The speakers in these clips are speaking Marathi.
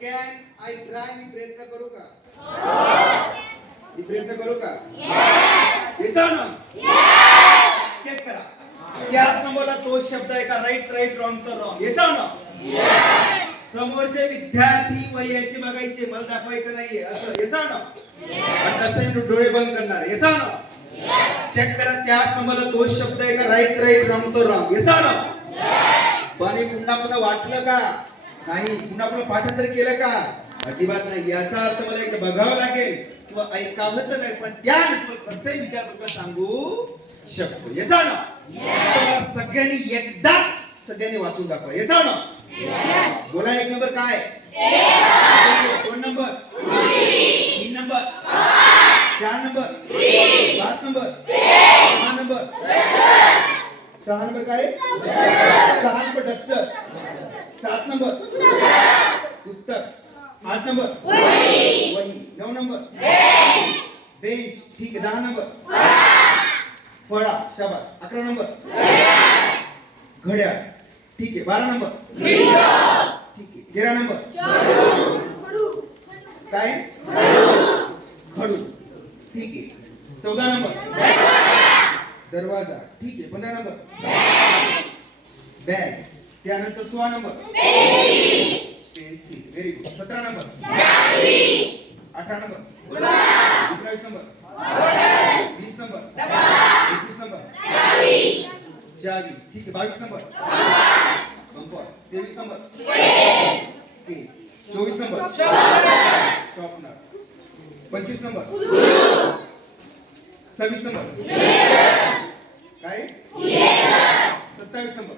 कॅन आय ट्राय, मी प्रयत्न करू का? मी प्रयत्न करू का? Yes or no? चेक करा. त्याच नंबरला तोच शब्द आहे का? राईट राईट, रॉंग तर रॉंग. Yes or no? समोरचे विद्यार्थी वही अशी बघायचे, मला दाखवायचं नाहीये असं. Yes or no? तसे मी डोळे बंद करणार. Yes or no? चेक करा. त्याच नंबरला तोच शब्द आहे का? राईट राईट, रॉंग तर रॉंग. Yes or no? पण हे पुन्हा पुन्हा वाचलं का? नाही. पुन्हा पुन्हा पाठांतर केलं का? अजिबात नाही. याचा अर्थ मला एकदा बघावं लागेल किंवा ऐकावं तर नाही, पण त्यानंतर कसे विचार करून सांगू शकतो. Yes or no? सगळ्यांनी एकदाच सगळ्यांनी वाचून दाखवा. Yes or no? बोला. एक नंबर काय? दोन नंबर, तीन नंबर, चार नंबर, पाच नंबर, सहा नंबर. सहा नंबर काय? सहा नंबर डस्टर. सात नंबर पुस्तक. आठ नंबर वही. नऊ नंबर बेंच. ठीक आहे. दहा नंबर फळा. शाबास. अकरा नंबर घड्याळ. ठीक आहे. बारा नंबर ठीक आहे. 13 नंबर काय? खडू. ठीक आहे. 14 नंबर दरवाजा. ठीक आहे. 15 नंबर बॅग. त्यानंतर 16 number pencil. Very good. 17 number 18 number 19 number 20 number 21 number चावी. ठीक आहे. 22 number compass. 23 number scale. 24 number sharpener. 25 number 26 number काय? 27 नंबर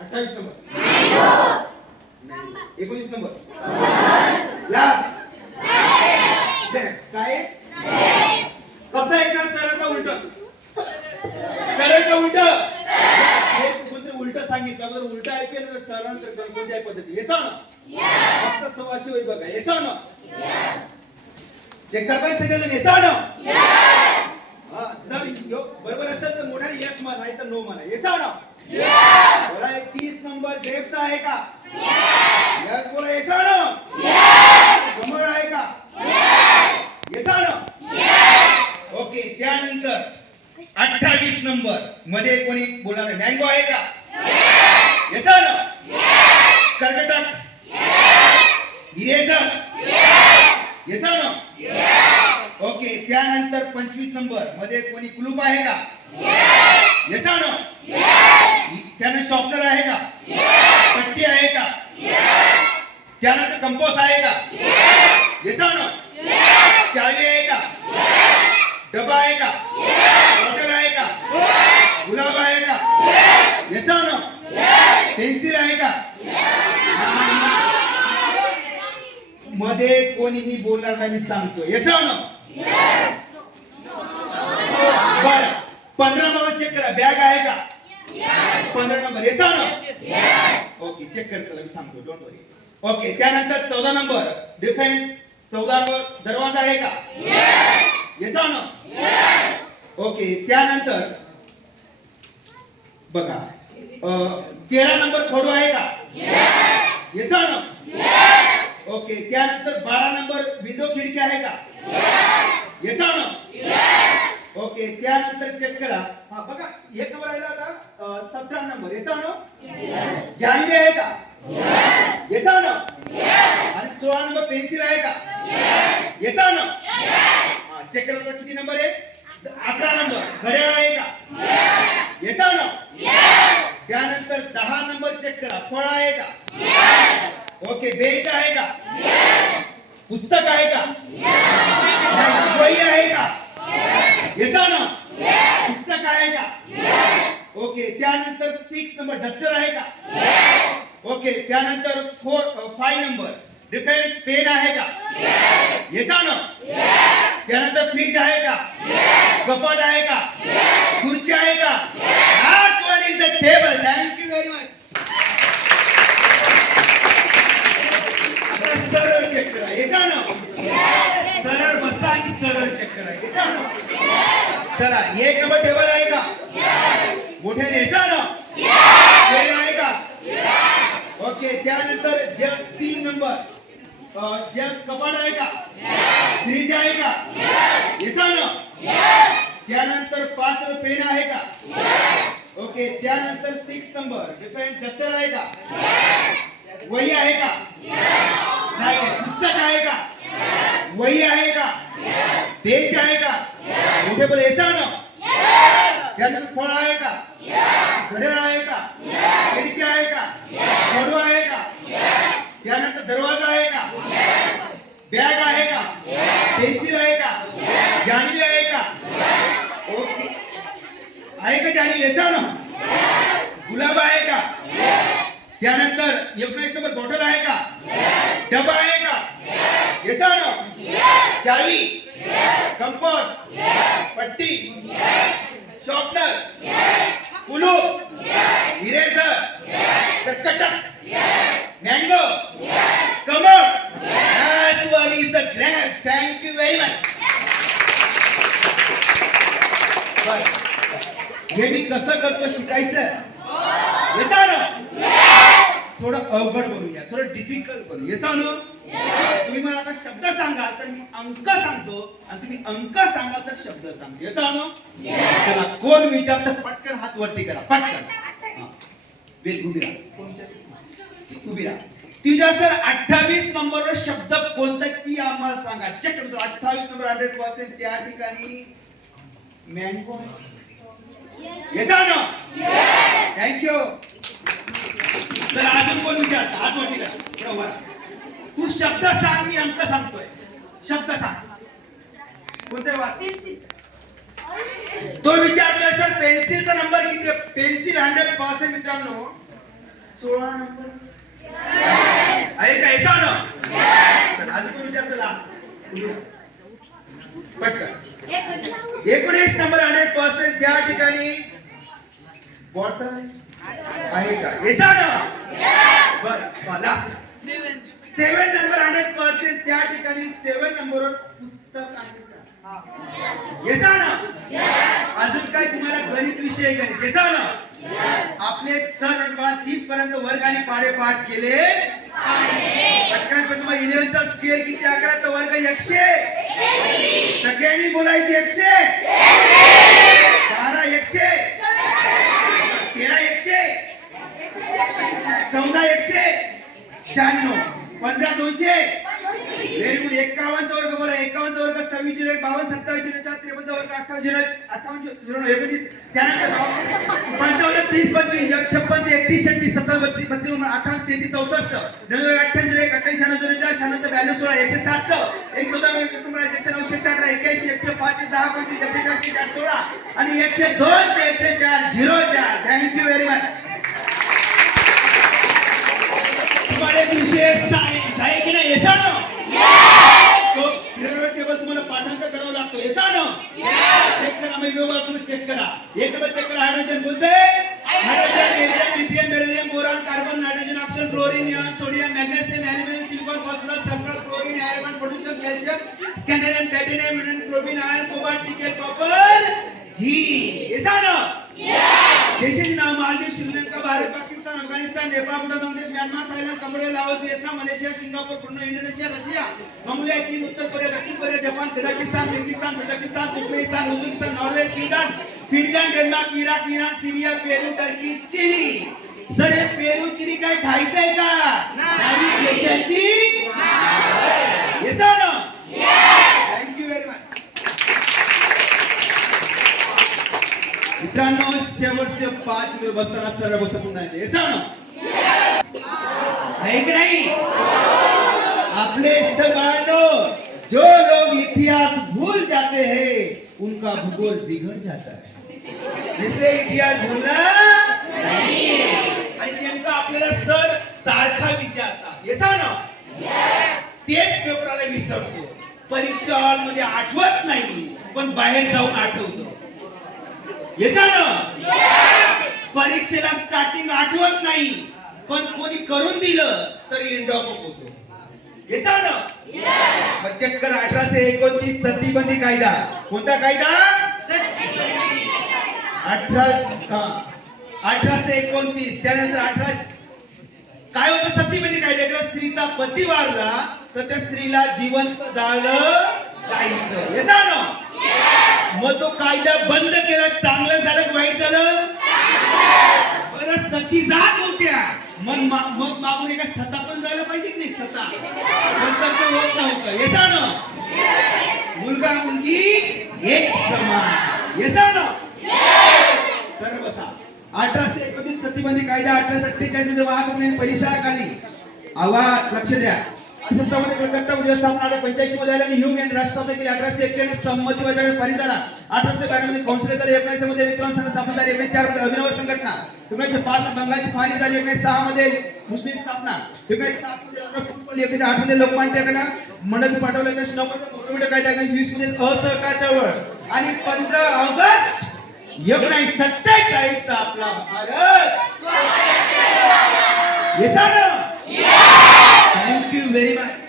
28 नंबर 19 नंबर लास्ट काय? कसं ऐकणार? सरळ का उलट? सरळ का उलट? हे कोणतं उलट सांगितलं तर उलट ऐकेल तर सरळ तर कोणत्या पद्धती. Yes or no? फक्त सवाशी वही बघा. Yes or no? चेक करताय सगळेजण? Yes or no? हा. जर बरोबर असेल तर मोठ्याने येस म्हणा, नाही तर नो म्हणा. Yes or no? बोला. 30 नंबर ग्रेप्स आहे का? यस बोला. Yes or no? कमळ आहे का? Yes or no? ओके. त्यानंतर 28 नंबर मध्ये कोणी बोलणार? मँगो आहे का? Yes or no? कर्कटक. Eraser. Yes or no? Okay. त्यानंतर 25 नंबर मध्ये कोणी कुलूप आहे का? Yes or no? त्यानंतर शॉर्पनर आहे का? पट्टी आहे का? त्यानंतर कंपास आहे का? Yes or no? चावी आहे का? डबा आहे का? बॉटल आहे का? गुलाब आहे का? Yes or no? पेन्सिल आहे का? मध्ये कोणीही बोलणार नाही, मी सांगतो. Yes or no? बरं. 15 नंबर चेक करा. बॅग आहे का? 15 number. Yes or no? Okay. Check कर. चला मी सांगतो. Don't worry. ओके. त्यानंतर 14 नंबर डिफेन्स. 14 नंबर दरवाजा आहे का? Yes or no? ओके. त्यानंतर बघा 13 नंबर खडू आहे का? Yes or no? ओके. त्यानंतर 12 नंबर विंडो खिडकी आहे का? Yes or no? ओके. त्यानंतर चेक करा. हा बघा. एक नंबर राहिला होता 17 नंबर. Yes or no? जांभी आहे का? Yes or no? आणि 16 नंबर पेन्सिल आहे का? Yes or no? हा. चेक करा. किती नंबर आहे? 11 नंबर घड्याळ आहे का? Yes or no? त्यानंतर 10 नंबर चेक करा. फळ आहे का? ओके. बेंच आहे का? पुस्तक आहे का? वही आहे का? Yes or no? पुस्तक आहे का? ओके. त्यानंतर 6 नंबर डस्टर आहे का? ओके. त्यानंतर 5 नंबर डिफेन्स पेन आहे का? Yes or no? त्यानंतर फ्रीज आहे का? कपाट आहे का? खुर्ची आहे का? Last one is the table. Thank you very much. आता सरळ चेक करा. Yes or no? सरळ बसा आणि सरळ चेक करा. Yes or no? चला. 1 नंबर टेबल आहे का? मोठ्याने. Yes or no? पेन आहे का? ओके, त्यानंतर जस्ट 3 नंबर जस्ट कपाट आहे का? फ्रीज आहे का? Yes or no? त्यानंतर 5 पेन आहे का? ओके, त्यानंतर 6 नंबर डिफरेंट डस्टर आहे का? वही आहे का? नाही. पुस्तक आहे का? वही आहे का? पेज आहे का? मोठे बोल येस और नो? त्यानंतर फळ आहे का? घड्याळ आहे का? खिडकी आहे का? झाडू आहे का? त्यानंतर दरवाजा आहे का? बॅग आहे का? पेन्सिल आहे का? जानवी आहे का? ओके, आहे का जानवी? Yes or no? गुलाब आहे का? त्यानंतर 19 नंबर बॉटल आहे का? डबा आहे का? Yes or no? चावी, कंपास, पट्टी, शॉर्पनर, कुलू, इरेजर, कटकटक, मँगो, कमर. That one is the grand. Thank you very much. हे मी कसं करतो शिकायचं? Yes or no? थोडं अवघड बोलूया, थोडं डिफिकल्ट बोलू. Yes or no? तुम्ही मला आता शब्द सांगाल तर मी अंक सांगतो आणि तुम्ही अंक सांगाल तर शब्द सांगतो. Yes or no? चला, कोण विचारतं पटकन हात वरती करा, पटकन. वेद उभी राहा, उभी राहा. तुझ्या सर 28 नंबरवर शब्द कोणता ती आम्हाला सांगा. चेक करतो. 28 नंबर 100% त्या ठिकाणी mango. Yes or no? Thank you. तर अजून कोण विचारतं? हात वरती करा, बरोबर. तू शब्द सांग, मी अंक सांगतोय. शब्द सांग. कोणते वाच? तो विचारतोय सर पेन्सिलचा नंबर किती आहे? पेन्सिल 100% मित्रांनो 16 नंबर आहे का? Yes or no? अजून कोण विचारतो? लास्ट पटकन. 19 नंबर 100% त्या ठिकाणी बॉटल आहे का? Yes or no? बरं, लास्ट 7 नंबर 100% त्या ठिकाणी 7 नंबरवर पुस्तक आहे का? Yes or no? अजून काय तुम्हाला गणित विषय गणित? Yes or no? आपले सर 30 पर्यंत वर्ग आणि पाढे पाठ केले. पटकन तुम्हाला 11चा स्केल किती? 11चा वर्ग 100. सगळ्यांनी बोलायचे 100. 12 100. 13 100. 14 100. 96. 15 200. Very good. 51 चा वर्ग बोला. 51 चा वर्ग 26 0 52 27 0 4 53 चा वर्ग 58 0 58 0 29. त्यानंतर 55 30 25 56 31 36 27 32 32 58 33 64 98 0 28 96 0 4 96 42 16 107 114 119 118 81 105 10 35 43 16 आणि 102 104 04. Thank you very much. तुम्हाला एक विषय सायन्स आहे की नाही? Yes or no? तो पिरियड टेबल तुम्हाला पाठांतर करावा लागतो. Yes or no? चेक करा, मी व्यवस्थित तुम्ही चेक करा. एक नंबर चेक करा. हायड्रोजन बोलते hydrogen, helium, lithium, beryllium, boron, carbon, nitrogen, oxygen, chlorine, neon, sodium, magnesium, aluminium, silicon, phosphorus, sulphur, chlorine, iron, potassium, calcium, scandium, titanium, iron, chromium, iron, cobalt, nickel, copper, zinc. Yes or no? देशांची नाव: Maldives, Sri Lanka, Bharat, Pakistan, Afghanistan, Nepal, Bhutan, Bangladesh, Myanmar, Thailand, Cambodia, Laos, Vietnam, Malaysia, Singapore, Brunei, Indonesia, Russia, Mongolia, चीन, उत्तर कोरिया, दक्षिण Korea, Japan, Kazakhstan, Kyrgyzstan, Tajikistan, Turkmenistan, Uzbekistan, Norway, Finland, Denmark, Iraq, Iran, Syria, Peru, Turkey, Chile. Sir हे पेरू चिली काय खायचंय का? नाही. देशाची yes or no? Thank you very much. मित्रांनो शेवटचे 5 मिनिट बसताना सरळ बसता पुन्हा येते. Yes or no? आहे की नाही? आपले सबानो जो लोग इतिहास भूल जाते हैं उनका भूगोल बिगड़ जाता है. इसलिए इतिहास भूलना नहीं. आणि नेमकं आपल्याला सर तारखा विचारतात. Yes or no? तेच पेपराला विसरतो. परीक्षा हॉल मध्ये आठवत नाही पण बाहेर जाऊन आठवतो. Yes or no? परीक्षेला स्टार्टिंग आठवत नाही पण कोणी करून दिलं तर एंड ऑफ होतो. Yes or no? चक्कर 1829 सतीबंदी कायदा. कोणता कायदा? 1829. त्यानंतर 18 काय होतं सतीमध्ये काय केलं, स्त्रीचा पती वारला तर त्या स्त्रीला जिवंत जाळलं जायचं. Yes or no? मग तो कायदा बंद केला, चांगलं झालं की वाईट झालं? बरं, सती जात होत्या, मग मागून एका सता पण जायला पाहिजे की नाही? सता पण तसं होत नव्हतं. Yes or no? मुलगा मुलगी एक समान. Yes or no? तर बसा. 1829 सतीबंदी कायदा 1847 मध्ये महात्मा पहिली शाळा काढली. आवाज लक्ष द्या. 1857 कलकत्ता मध्ये स्थापना झाली. 85 मध्ये आल्याने ह्यूमन राष्ट्रसभा केली. 1891 संमती बजावणे पारित झाला. 1892 मध्ये कौन्सिल झाली. 19 मध्ये विद्वान संघ स्थापना झाली. 1904 मध्ये अभिनव संघटना. 1905 मध्ये बंगालची फाळणी झाली. 1906 मध्ये मुस्लिम स्थापना. 1907 मध्ये फुटबॉल. 1908 मध्ये लोकमान्य टिळकांना मंडळी पाठवलं. 1909 मध्ये मोठमोठे कायदा. 1920 मध्ये असहकार चळवळ आणि 15 ऑगस्ट 1947 चा आपला भारत. Yes or no? Thank you very much.